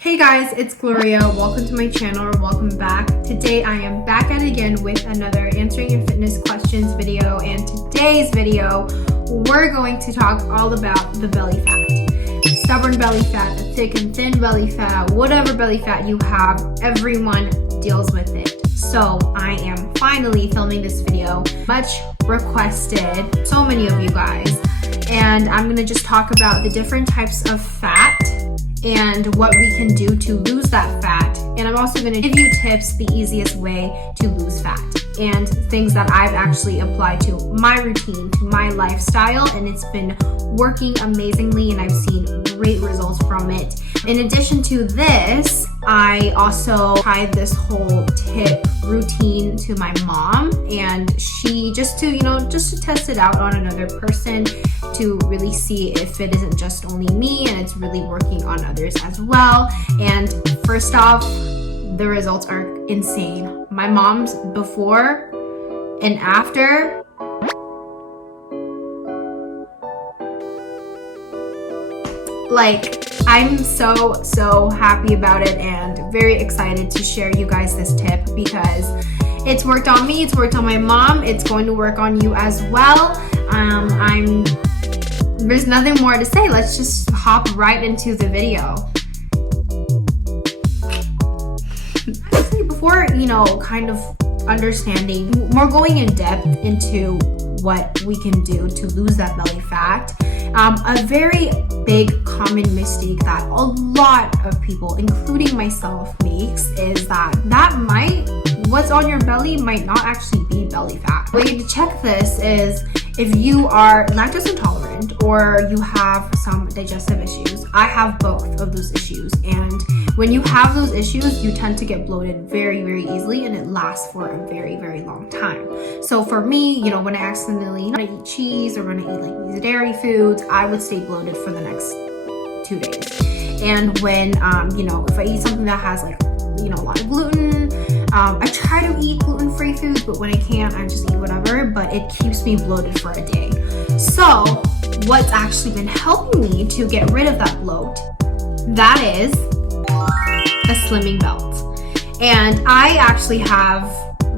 Hey guys, it's Gloria. Welcome to my channel, or welcome back. Today I am back at it again with another Answering Your Fitness Questions video, and today's video we're going to talk all about the belly fat. Stubborn belly fat, the thick and thin belly fat, whatever belly fat you have, everyone deals with it. So I am finally filming this video, much requested, so many of you guys, and I'm gonna just talk about the different types of fat and what we can do to lose that fat. And I'm also going to give you tips, the easiest way to lose fat, and things that I've actually applied to my routine, to my lifestyle, and it's been working amazingly and I've seen great results from it. In addition to this, I also tried this whole tip routine to my mom, and she just to test it out on another person to really see if it isn't just only me and it's really working on others as well. And first off, the results are insane. My mom's before and after, like, I'm so happy about it and very excited to share you guys this tip because it's worked on me, it's worked on my mom, it's going to work on you as well. There's nothing more to say. Let's just hop right into the video. Before, kind of understanding, more going in depth into what we can do to lose that belly fat, a very big common mistake that a lot of people, including myself, makes is that what's on your belly might not actually be belly fat. The way to check this is if you are lactose intolerant or you have some digestive issues. I have both of those issues, and when you have those issues, you tend to get bloated very easily, and it lasts for a very long time. So for me, when I accidentally eat cheese or when I eat like these dairy foods, I would stay bloated for the next 2 days. And when if I eat something that has like a lot of gluten, I try to eat gluten-free foods, but when I can't, I just eat whatever, but it keeps me bloated for a day. So what's actually been helping me to get rid of that bloat, that is a slimming belt. And I actually have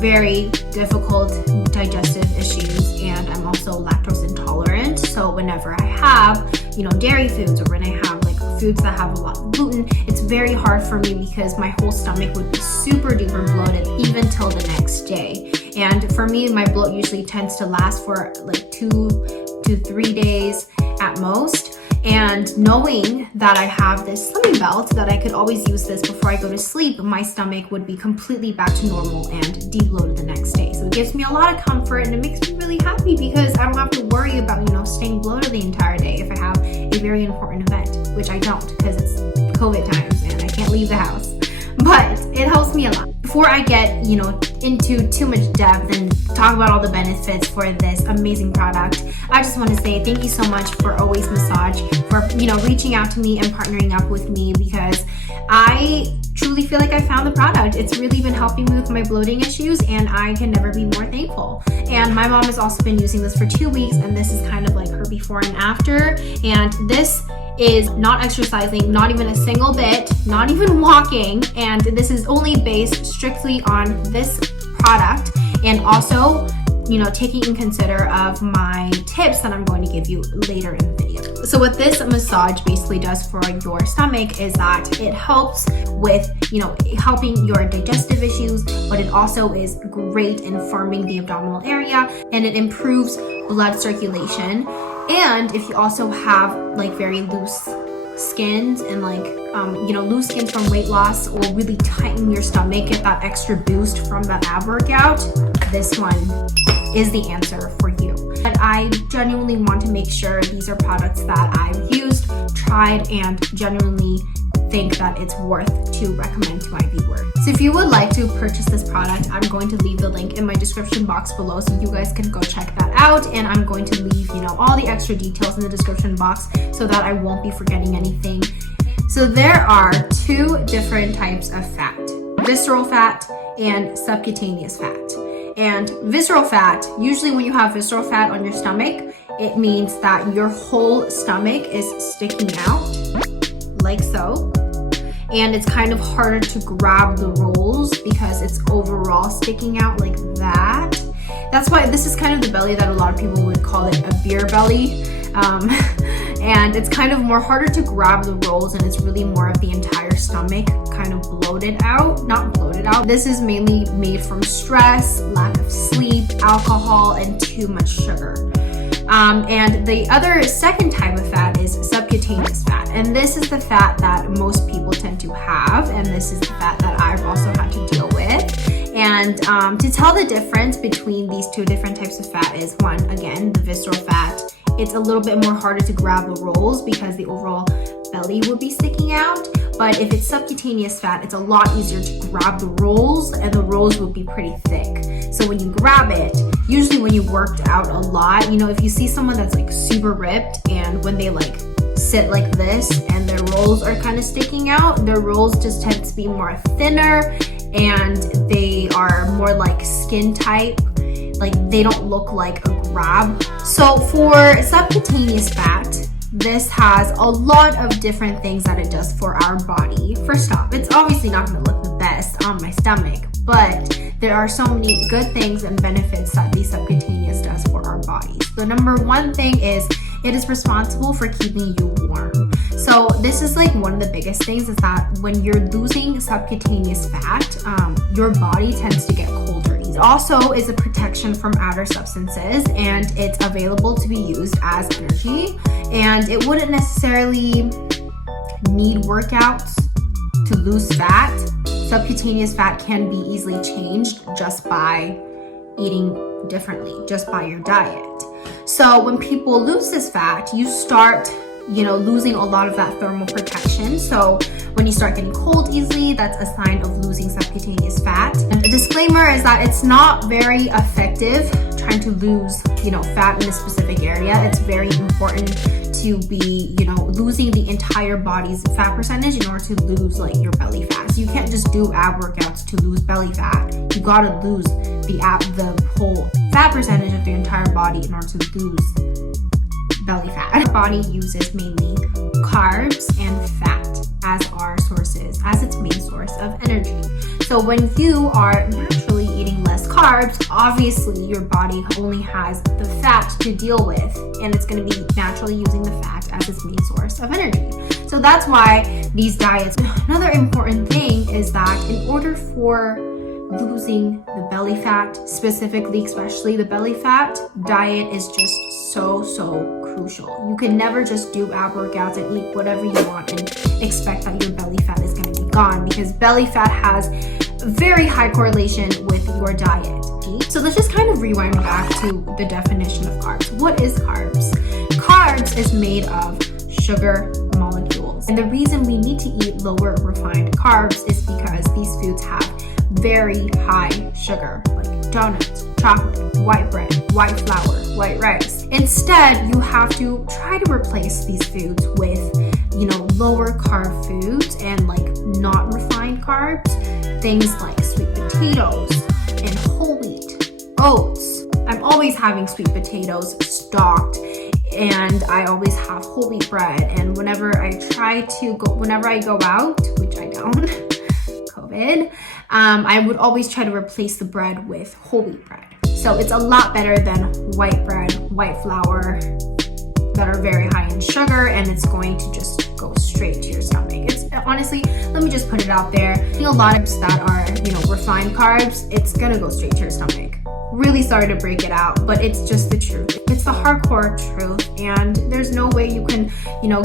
very difficult digestive issues, and I'm also lactose intolerant. So whenever I have, dairy foods, or when I have like foods that have a lot of gluten, it's very hard for me because my whole stomach would be super duper bloated even till the next day. And for me, my bloat usually tends to last for like 2 to 3 days at most. And knowing that I have this slimming belt, that I could always use this before I go to sleep, my stomach would be completely back to normal and debloated the next day. So it gives me a lot of comfort, and it makes me really happy because I don't have to worry about, staying bloated the entire day if I have a very important event, which I don't because it's COVID times and I can't leave the house. But it helps me a lot. Before I get, into too much depth and talk about all the benefits for this amazing product, I just want to say thank you so much for Always Massage, for, reaching out to me and partnering up with me, because I truly feel like I found the product. It's really been helping me with my bloating issues, and I can never be more thankful. And my mom has also been using this for 2 weeks, and this is kind of like her before and after. And this is not exercising, not even a single bit, not even walking, and this is only based strictly on this product, and also taking in consider of my tips that I'm going to give you later in the video. So what this massage basically does for your stomach is that it helps with helping your digestive issues, but it also is great in firming the abdominal area, and it improves blood circulation. And if you also have like very loose skins and loose skins from weight loss, or really tighten your stomach, get that extra boost from that ab workout, this one is the answer for you. But I genuinely want to make sure these are products that I've used, tried, and genuinely think that it's worth to recommend to my viewers. So if you would like to purchase this product, I'm going to leave the link in my description box below so you guys can go check that out, and I'm going to leave all the extra details in the description box so that I won't be forgetting anything. So there are 2 different types of fat: visceral fat and subcutaneous fat. And visceral fat, usually when you have visceral fat on your stomach, it means that your whole stomach is sticking out like so. and it's kind of harder to grab the rolls because it's overall sticking out like that. That's why this is kind of the belly that a lot of people would call it a beer belly. And it's kind of more harder to grab the rolls, and it's really more of the entire stomach kind of bloated out. Not bloated out. This is mainly made from stress, lack of sleep, alcohol, and too much sugar. And the other second type of fat is subcutaneous fat. And this is the fat that most people tend to have. And this is the fat that I've also had to deal with. And to tell the difference between these two different types of fat is, one, again, the visceral fat. It's a little bit more harder to grab the rolls because the overall belly would be sticking out. But if it's subcutaneous fat, it's a lot easier to grab the rolls, and the rolls would be pretty thick. So when you grab it, usually when you worked out a lot, you know, if you see someone that's like super ripped, and when they like sit like this and their rolls are kind of sticking out, their rolls just tend to be more thinner, and they are more like skin type. Like they don't look like a grab. So for subcutaneous fat, this has a lot of different things that it does for our body. First off, it's obviously not going to look the best on my stomach, but there are so many good things and benefits that the subcutaneous does for our bodies. The number one thing is it is responsible for keeping you warm. So this is like one of the biggest things, is that when you're losing subcutaneous fat, your body tends to get colder. It also is a protection from outer substances, and it's available to be used as energy, and it wouldn't necessarily need workouts to lose fat. Subcutaneous fat can be easily changed just by eating differently, just by your diet. So when people lose this fat, you start losing a lot of that thermal protection. So when you start getting cold easily, that's a sign of losing subcutaneous fat. And a disclaimer is that it's not very effective trying to lose, fat in a specific area. It's very important to be, losing the entire body's fat percentage in order to lose like your belly fat. So you can't just do ab workouts to lose belly fat. You gotta lose the whole fat percentage of the entire body in order to lose belly fat. Our body uses mainly carbs and fat as its main source of energy. So when you are naturally eating less carbs, obviously your body only has the fat to deal with, and it's going to be naturally using the fat as its main source of energy. So that's why these diets. Another important thing is that in order for losing the belly fat, especially the belly fat, diet is just so crucial. You can never just do ab workouts and eat whatever you want and expect that your belly fat is going to be gone, because belly fat has a very high correlation with your diet. So let's just kind of rewind back to the definition of carbs. What is carbs? Carbs is made of sugar molecules. And the reason we need to eat lower refined carbs is because these foods have very high sugar, like donuts, chocolate, white bread, white flour, white rice. Instead, you have to try to replace these foods with, lower carb foods and like not refined carbs. Things like sweet potatoes and whole wheat, oats. I'm always having sweet potatoes stocked, and I always have whole wheat bread. And whenever I go out, which I don't, COVID, I would always try to replace the bread with whole wheat bread. So it's a lot better than white bread, white flour that are very high in sugar, and it's going to just go straight to your stomach. It's honestly, let me just put it out there. A lot of that are, refined carbs, it's gonna go straight to your stomach. Really sorry to break it out, but it's just the truth. It's the hardcore truth, and there's no way you can,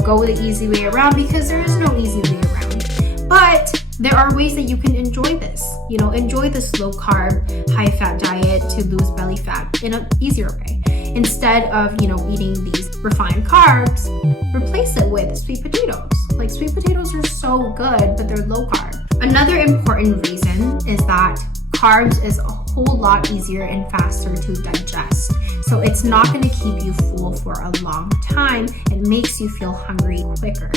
go the easy way around, because there is no easy way around. But there are ways that you can enjoy this. Enjoy this low carb, high fat diet to lose belly fat in an easier way. Instead of, eating these refined carbs, replace it with sweet potatoes. Like, sweet potatoes are so good, but they're low carb. Another important reason is that carbs is a whole lot easier and faster to digest. So it's not going to keep you full for a long time. It makes you feel hungry quicker.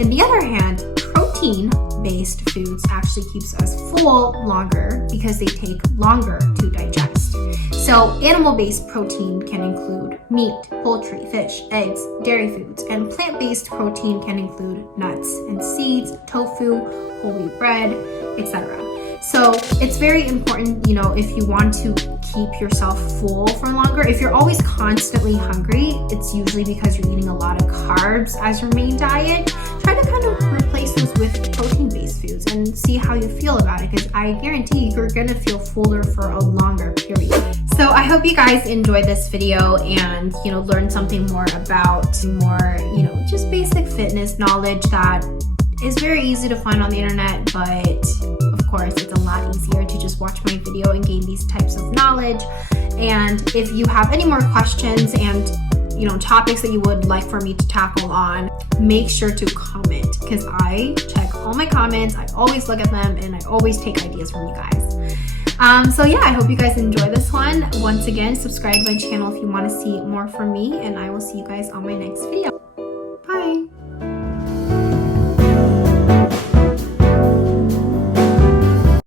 On the other hand, protein-based foods actually keeps us full longer because they take longer to digest. So animal-based protein can include meat, poultry, fish, eggs, dairy foods, and plant-based protein can include nuts and seeds, tofu, whole wheat bread, etc. So it's very important, if you want to keep yourself full for longer. If you're always constantly hungry, it's usually because you're eating a lot of carbs as your main diet. Try to kind of replace those with protein-based foods and see how you feel about it, because I guarantee you're gonna feel fuller for a longer period. So I hope you guys enjoyed this video and learned something more about just basic fitness knowledge that is very easy to find on the internet, but of course it's a lot easier to just watch my video and gain these types of knowledge. And if you have any more questions and topics that you would like for me to tackle on, make sure to comment, because I check all my comments, I always look at them, and I always take ideas from you guys. So yeah, I hope you guys enjoy this one. Once again, subscribe to my channel if you want to see more from me, and I will see you guys on my next video.